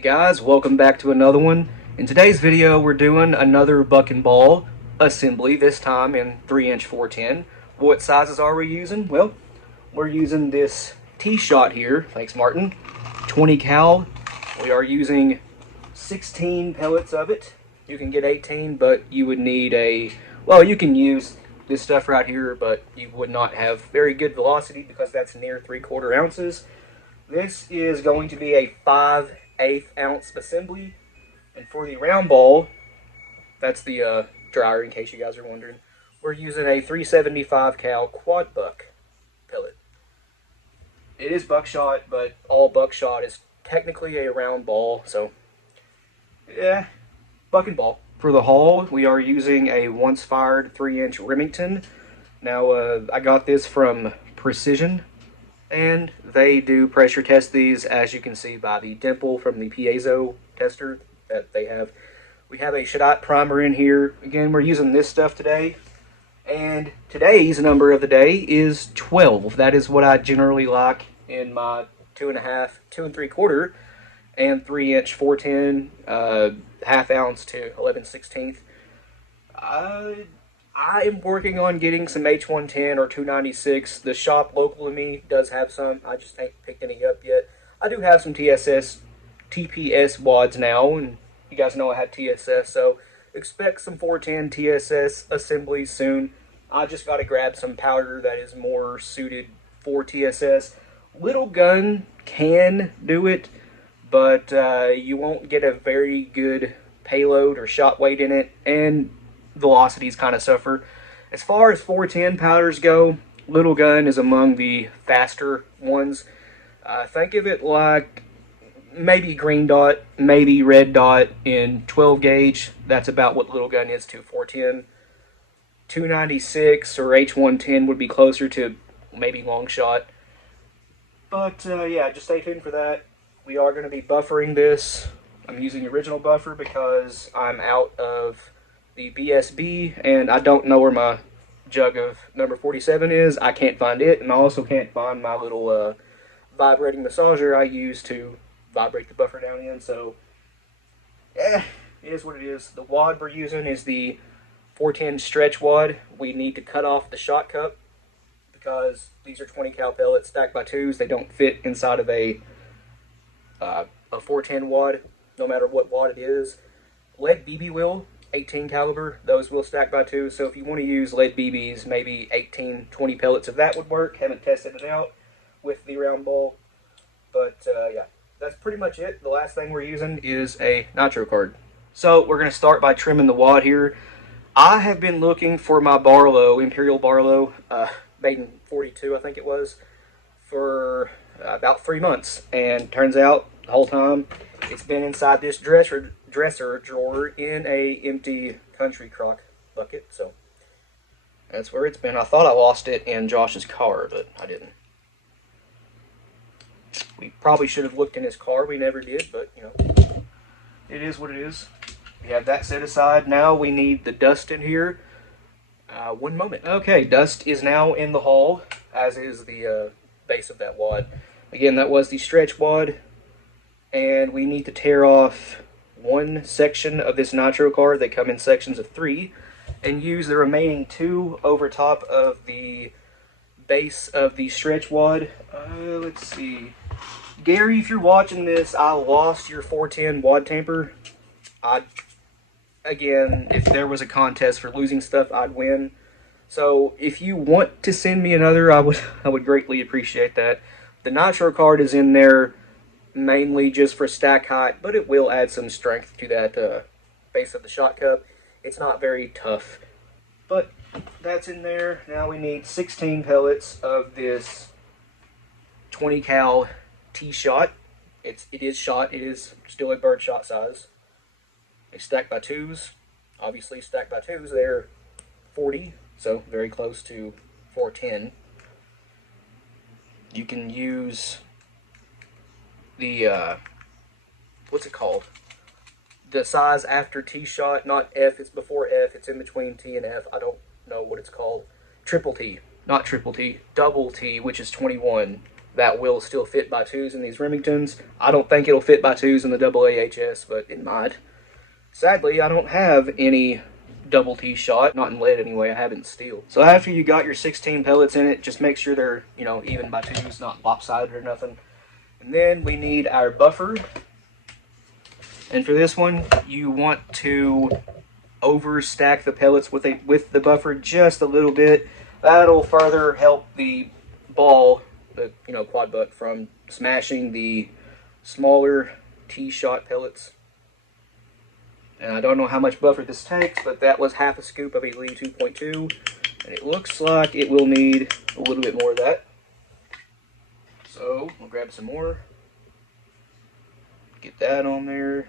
Hey guys, welcome back to another one. In today's video we're doing another buck and ball assembly, this time in 3-inch 410. What sizes are we using? Well, we're using this T-Shot here, thanks Martin, 20 cal. We are using 16 pellets of it. You can get 18, but you would need you can use this stuff right here, but you would not have very good velocity because that's near 3/4 ounces. This is going to be a 5/8 ounce assembly, and for the round ball, that's the dryer in case you guys are wondering, we're using a 375 cal quad buck pellet. It is buckshot, but all buckshot is technically a round ball, so yeah, buck and ball. For the hull, we are using a once fired 3-inch Remington. Now, I got this from Precision, and they do pressure test these, as you can see by the dimple from the piezo tester that they have. We have a Shadot primer in here. Again, we're using this stuff today, and today's number of the day is 12. That is what I generally like in my 2.5, 2 3/4, and 3-inch 410, half ounce to 11/16. I am working on getting some H110 or 296. The shop local to me does have some. I just ain't picked any up yet. I do have some TPS wads now, and you guys know I have TSS, so expect some 410 TSS assemblies soon. I just got to grab some powder that is more suited for TSS. Little gun can do it, but you won't get a very good payload or shot weight in it, and velocities kind of suffer. As far as 410 powders go, Little Gun is among the faster ones. Think of it like maybe Green Dot, maybe Red Dot in 12 gauge. That's about what Little Gun is to 410. 296 or H110 would be closer to maybe Long Shot. But yeah, just stay tuned for that. We are going to be buffering this. I'm using the original buffer because I'm out of the BSB, and I don't know where my jug of number 47 is. I can't find it, and I also can't find my little vibrating massager I use to vibrate the buffer down in, so it is what it is. The wad we're using is the 410 stretch wad. We need to cut off the shot cup because these are 20 cal pellets stacked by 2s. They don't fit inside of a 410 wad, no matter what wad it is. Lead BB will, 18 caliber, those will stack by 2, so if you want to use lead BBs, maybe 18, 20 pellets of that would work. Haven't tested it out with the round ball, but yeah, that's pretty much it. The last thing we're using is a nitro card. So we're going to start by trimming the wad here. I have been looking for my Barlow, Imperial Barlow, made in 42 I think it was, for about 3 months, and turns out the whole time it's been inside this dresser drawer in a empty Country Crock bucket, so that's where it's been. I thought I lost it in Josh's car, but I didn't. We probably should have looked in his car. We never did, but you know, it is what it is. We have that set aside. Now we need the dust in here. One moment. Okay, dust is now in the hull, as is the base of that wad. Again, that was the stretch wad, and we need to tear off one section of this nitro card. They come in sections of 3, and use the remaining 2 over top of the base of the stretch wad. Let's see. Gary, if you're watching this, I lost your 410 wad tamper. Again, if there was a contest for losing stuff, I'd win. So if you want to send me another, I would greatly appreciate that. The nitro card is in there mainly just for stack height, but it will add some strength to that base of the shot cup. It's not very tough, but that's in there. Now we need 16 pellets of this 20 cal T-Shot. It is shot. It is still a bird shot size. They stack by 2s. Obviously stacked by 2s, they're 40, so very close to 410. You can use the what's it called, the size after T-Shot, not F, it's before F, it's in between T and F. I don't know what it's called. Triple T, not triple T, double T, which is 21. that will still fit by 2s in these Remingtons. I don't think it'll fit by 2s in the AAHS, but it might. Sadly, I don't have any double T shot, not in lead anyway, I have it in steel. So after you got your 16 pellets in it, just make sure they're, you know, even by 2s, not lopsided or nothing. And then we need our buffer. And for this one, you want to overstack the pellets with the buffer just a little bit. That'll further help the ball, the quad buck, from smashing the smaller T-shot pellets. And I don't know how much buffer this takes, but that was half a scoop of a Lee 2.2, and it looks like it will need a little bit more of that. So we'll grab some more, get that on there.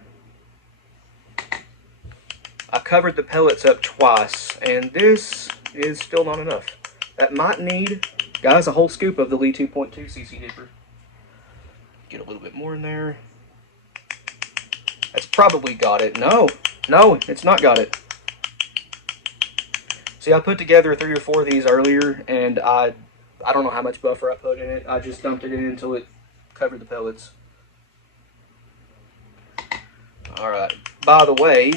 I covered the pellets up twice, and this is still not enough. That might need, guys, a whole scoop of the Lee 2.2 CC Dipper. Get a little bit more in there. That's probably got it. No, it's not got it. See, I put together 3 or 4 of these earlier, and I don't know how much buffer I put in it. I just dumped it in until it covered the pellets. Alright, by the way,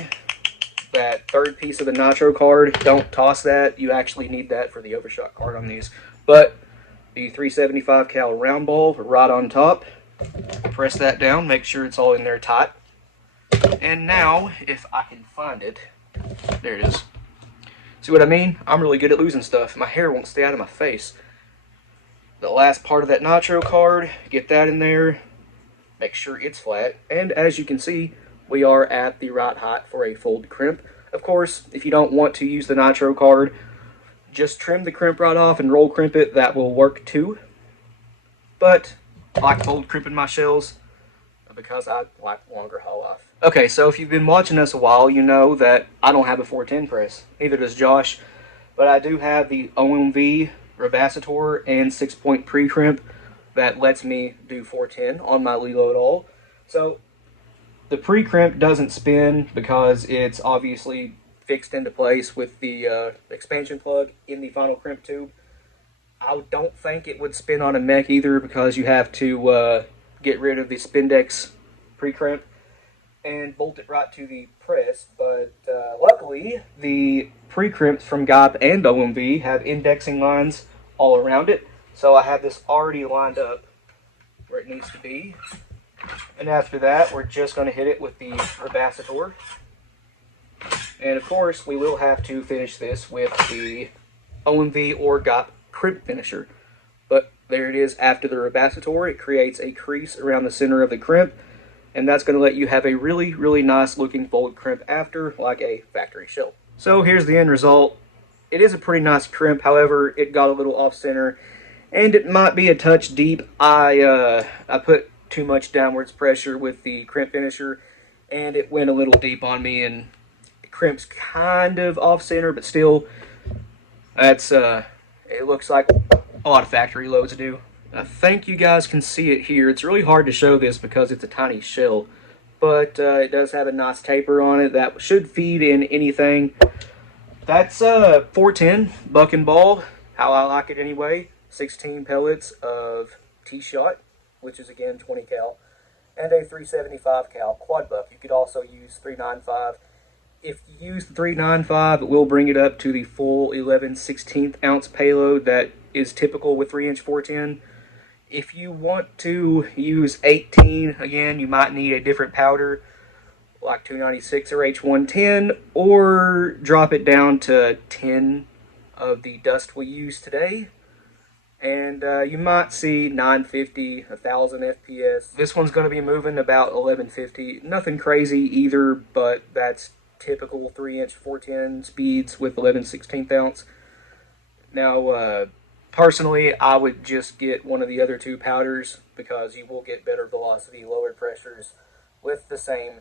that third piece of the nitro card, don't toss that. You actually need that for the overshot card on these. But the 375 cal round ball right on top. Press that down, make sure it's all in there tight. And now, if I can find it, there it is. See what I mean? I'm really good at losing stuff. My hair won't stay out of my face. The last part of that nitro card, get that in there, make sure it's flat. And as you can see, we are at the right height for a fold crimp. Of course, if you don't want to use the nitro card, just trim the crimp right off and roll crimp it. That will work too. But I like fold crimping my shells because I like longer haul life. Okay, so if you've been watching us a while, you know that I don't have a 410 press. Neither does Josh. But I do have the OMV Rebasator and 6-point pre-crimp that lets me do 410 on my Leload All. So the pre-crimp doesn't spin because it's obviously fixed into place with the expansion plug in the final crimp tube. I don't think it would spin on a mech either because you have to get rid of the Spindex pre-crimp and bolt it right to the press. But luckily, the pre-crimps from GAP and OMV have indexing lines all around it. So I have this already lined up where it needs to be. And after that, we're just going to hit it with the Rebasator. And of course, we will have to finish this with the OMV or GAP crimp finisher. But there it is after the Rebasator. It creates a crease around the center of the crimp. And that's going to let you have a really, really nice looking fold crimp after, like a factory shell. So here's the end result. It is a pretty nice crimp, however, it got a little off center. And it might be a touch deep. I put too much downwards pressure with the crimp finisher, and it went a little deep on me, and it crimps kind of off center, but still, that's it looks like a lot of factory loads do. I think you guys can see it here. It's really hard to show this because it's a tiny shell, but it does have a nice taper on it that should feed in anything. That's 410 buck and ball, how I like it anyway. 16 pellets of T-shot, which is again 20 cal, and a 375 cal quad buck. You could also use 395. If you use the 395, it will bring it up to the full 11/16 ounce payload that is typical with 3-inch 410. If you want to use 18, again, you might need a different powder, like 296 or H110, or drop it down to 10 of the dust we use today. And you might see 950, 1000 FPS. This one's going to be moving about 1150. Nothing crazy either, but that's typical 3-inch 410 speeds with 11/16 ounce. Now, personally, I would just get one of the other 2 powders because you will get better velocity, lower pressures with the same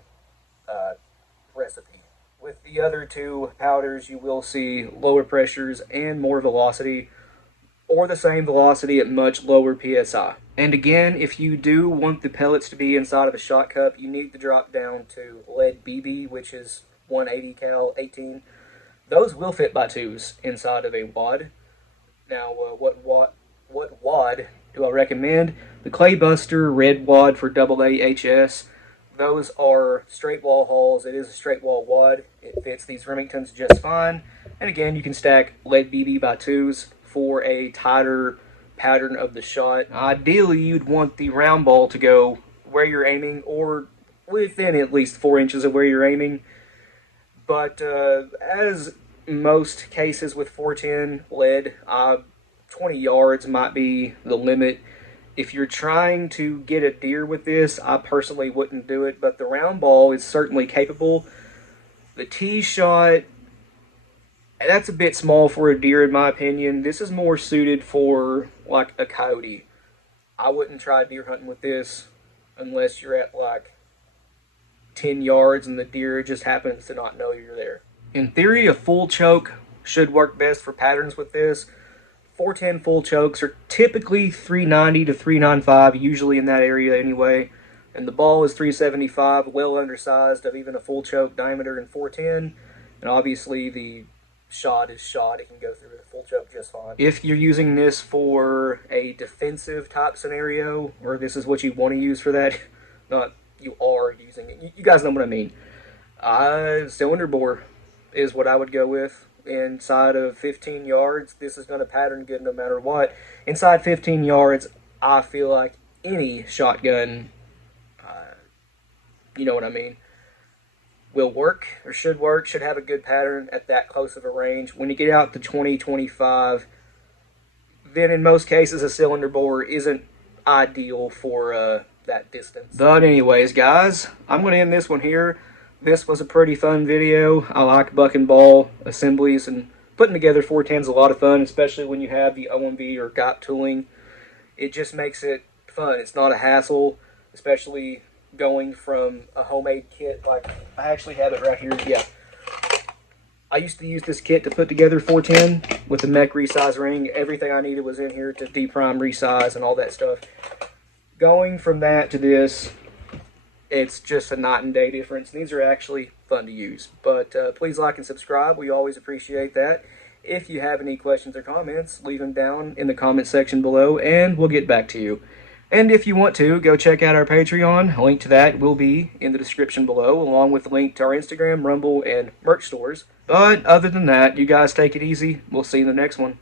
recipe. With the other 2 powders, you will see lower pressures and more velocity, or the same velocity at much lower PSI. And again, if you do want the pellets to be inside of a shot cup, you need to drop down to lead BB, which is 180 cal 18. Those will fit by 2s inside of a wad. Now, what wad do I recommend? The Claybuster Red Wad for AAHS. Those are straight wall holes. It is a straight wall wad. It fits these Remingtons just fine. And again, you can stack lead BB by 2s for a tighter pattern of the shot. Ideally, you'd want the round ball to go where you're aiming, or within at least 4 inches of where you're aiming. But as most cases with 410 lead, 20 yards might be the limit. If you're trying to get a deer with this, I personally wouldn't do it, but the round ball is certainly capable. The tee shot, that's a bit small for a deer in my opinion. This is more suited for like a coyote. I wouldn't try deer hunting with this unless you're at like 10 yards and the deer just happens to not know you're there. In theory, a full choke should work best for patterns with this. 410 full chokes are typically 390 to 395, usually in that area anyway. And the ball is 375, well undersized of even a full choke diameter in 410. And obviously the shot is shot. It can go through the full choke just fine. If you're using this for a defensive type scenario, or this is what you want to use for that, not you are using it. You guys know what I mean. Cylinder bore is what I would go with. Inside of 15 yards, this is going to pattern good no matter what. Inside 15 yards, I feel like any shotgun, you know what I mean, will work or should work, should have a good pattern at that close of a range. When you get out to 20, 25, then in most cases a cylinder bore isn't ideal for that distance. But anyways, guys, I'm going to end this one here. This was a pretty fun video. I like buck and ball assemblies, and putting together 410 is a lot of fun, especially when you have the OMV or GOP tooling. It just makes it fun. It's not a hassle, especially going from a homemade kit. Like, I actually have it right here. Yeah. I used to use this kit to put together 410 with the mech resize ring. Everything I needed was in here to deprime, resize, and all that stuff. Going from that to this, it's just a night and day difference. These are actually fun to use. But please like and subscribe. We always appreciate that. If you have any questions or comments, leave them down in the comment section below, and we'll get back to you. And if you want to, go check out our Patreon. A link to that will be in the description below, along with a link to our Instagram, Rumble, and merch stores. But other than that, you guys take it easy. We'll see you in the next one.